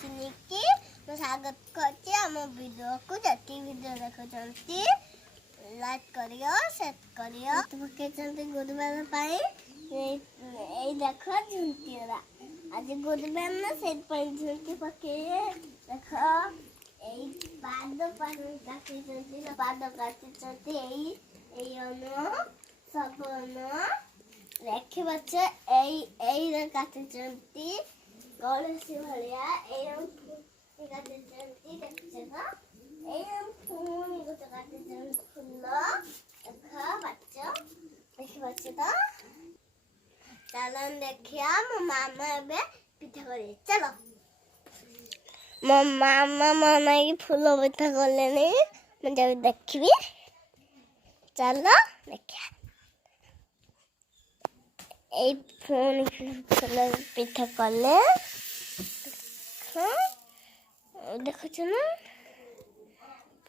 चिनिकी ମୁଁ ସ୍ୱାଗତ କରୁଛି ଆମ ଭିଡ଼ିଓକୁ। ଯେତିକି ଭିଡ଼ିଓ ଦେଖୁଛନ୍ତି ଲାଇକ୍ କରିବ, ସେୟାର କରିବ। ପକେଇଛନ୍ତି ଗୁରୁବାର ପାଇଁ। ଏଇ ଦେଖ ଝୁଣ୍ଟିରା ଆଜି ଗୁରୁବାର ନା ସେଇଥିପାଇଁ ଝୁଣ୍ଟି ପକେଇବେ। ଦେଖ ଏଇ ପାଦ କାଟିଛନ୍ତି, ପାଦ କାଟିଛନ୍ତି। ଏଇ ଅନ ସବୁ ଅନ ଦେଖିପାରୁଛ। ଏଇ କାଟିଛନ୍ତି କଳସୀ ଭଳିଆ। ଏଇ କାଟିଛନ୍ତି ଦେଖୁଛ ତ। ଏଇ ପୁଣି ଗୋଟେ କାଟିଛନ୍ତି ଫୁଲ। ଦେଖିପାରୁଛ ତ। ଚାଲ ଦେଖିବା ମୋ ମାମା ଏବେ ପିଠା କରିବେ। ଚାଲ ମୋ ମାମା ନାଇକି ଫୁଲ ପିଠା କଲେଣି। ମୁଁ ଯାଇ ଦେଖିବି। ଚାଲ ଦେଖିବା। ଏଇ ପୁଣି ଫୁଲ ପିଠା କଲେ। ଦେଖୁଛ ନା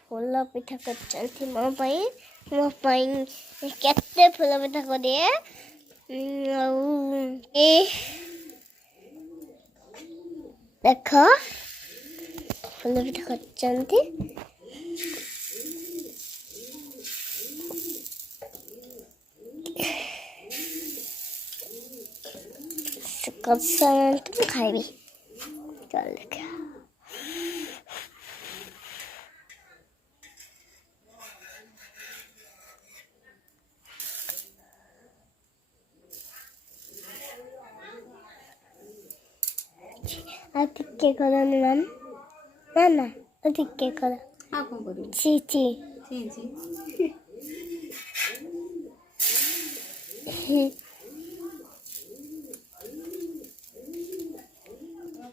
ଫୁଲ ପିଠା କରିଛନ୍ତି ମୋ ପାଇଁ କେତେ ଫୁଲ ପିଠା କରିବେ। ଆଉ ଦେଖ ଫୁଲ ପିଠା କରିଛନ୍ତି। ମୁଁ ଖାଇବି। ଚାଲ ଦେଖିବା। ଆଉ ଟିକେ କରନି ମାମା ଆଉ ଟିକେ କର। ଆଉ କଣ କରିବି? ଛି ଛି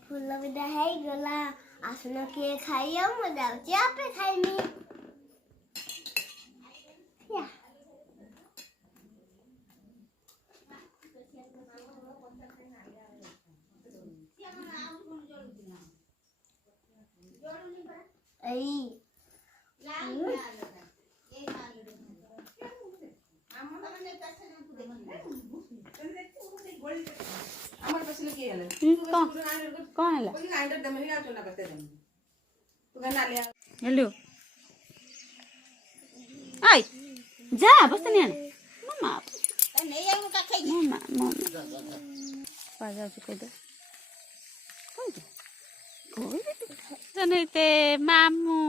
ଫୁଲ ବିଦା ହେଇଗଲା। ଆସୁନ କିଏ ଖାଇବ? ମୁଁ ଯାଉଛି ଆପେ ଖାଇମି। କଣ ହେଲା? हेलो आई जा बस्ते नि मम्मा जनते मामू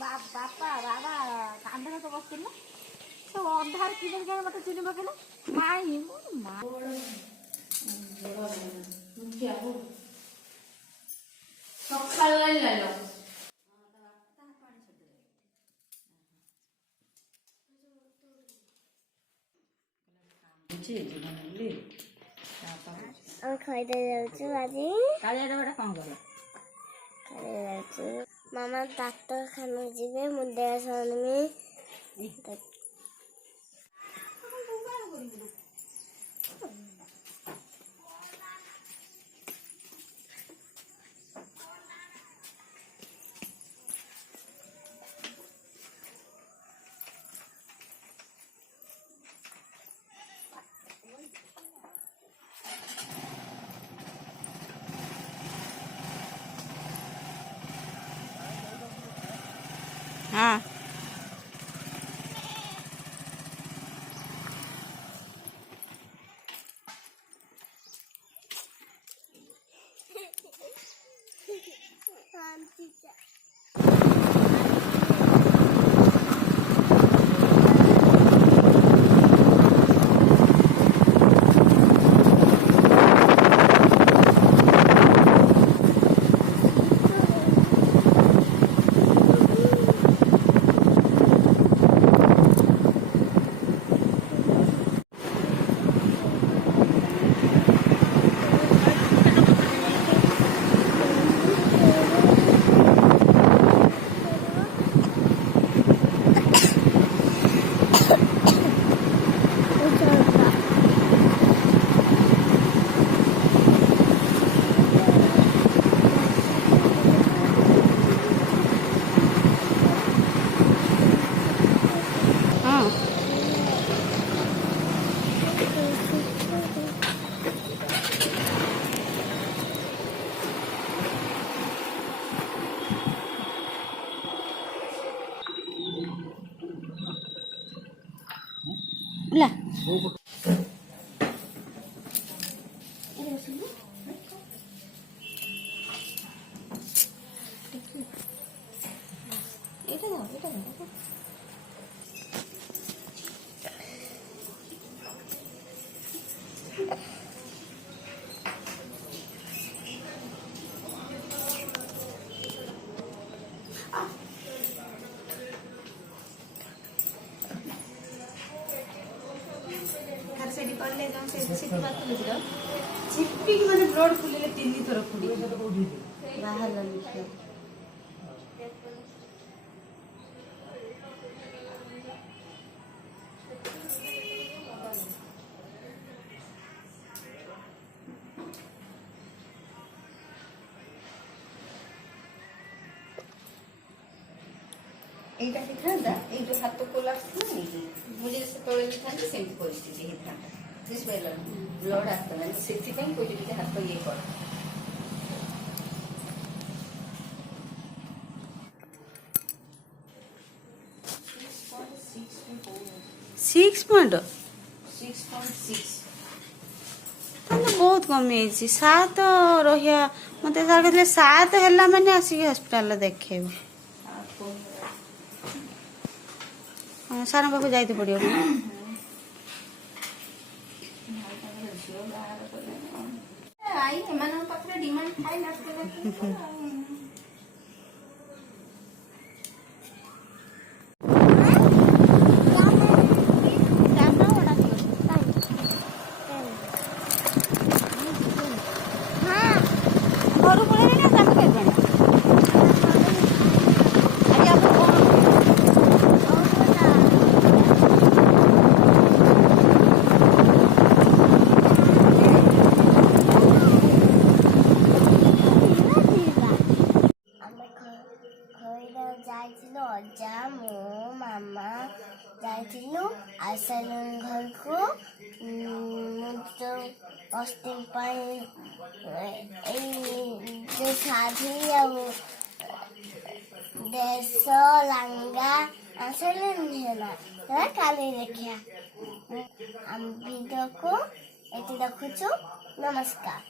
बापा बाबा कांदे तो बस तो अंधार कि मत चिन्ह पकेला माई ଖାଇତେ ଯାଉଛୁ ଆଜି। ମାମା ଡାକ୍ତରଖାନା ଯିବେ। ମୁଁ ଦେହ ଶୁଣିବି। हाँ এটা দাও, এটা দাও। ସେଠି କଲେ ସେଠି ବାହାରିଲେ ସେଟା ଚିପିକି ମାନେ ବ୍ଲଡ୍ ଖୁଲିଲେ 3 ଥର ଖୁଲି ବାହାରିଲାନି ସେ। এইটা ହେଇଥାନ୍ତା ଏଇ ଯୋଉ ହାତ କୋଲାପ୍ସ ଥିଲା ମୁଁ ଯଦି ସେତେବେଳେ ହେଇଥାନ୍ତି ସେମିତି ପରିସ୍ଥିତି ହେଇଥାନ୍ତା ବୁଝିପାରିଲ ବ୍ଲଡ୍ ଆସିଥାନ୍ତା ସେଥିପାଇଁ କହୁଛି ଟିକେ ହାତ ଇଏ କର। 6.6 ତାହେଲେ ବହୁତ କମିଯାଇଛି 7 ରହିବା ମୋତେ ସାର୍ କହିଥିଲେ 7 ହେଲା ମାନେ ଆସିକି ହସ୍ପିଟାଲରେ ଦେଖେଇବ। ସାର୍ଙ୍କ ପାଖକୁ ଯାଇତେ ପଡ଼ିବ କି? ଏମାନଙ୍କ ପାଖରେ ଡିମାଣ୍ଡ ଥାଏ ନା ଘରୁ ପଳେଇବେ ନା କାମ କରିବେ ନା? ଆଜି ଆପଣ ଯାଇଥିଲୁ ଅଜା ମୁଁ ମାମା ଯାଇଥିଲୁ ଆସିଲୁଣି ଘରକୁ ମୁଁ ତ କଷ୍ଟିଂ ପାଇଁ ଏଇ ଯୋଉ ଶାଢ଼ୀ ଆଉ ଦେଶ ଲାଙ୍ଗା ଆସିଲୁଣି ହେଲା କାଲି ଦେଖିବା ଆମ ଭିଡ଼ିଓକୁ ଏଠି ଦେଖୁଛୁ ନମସ୍କାର।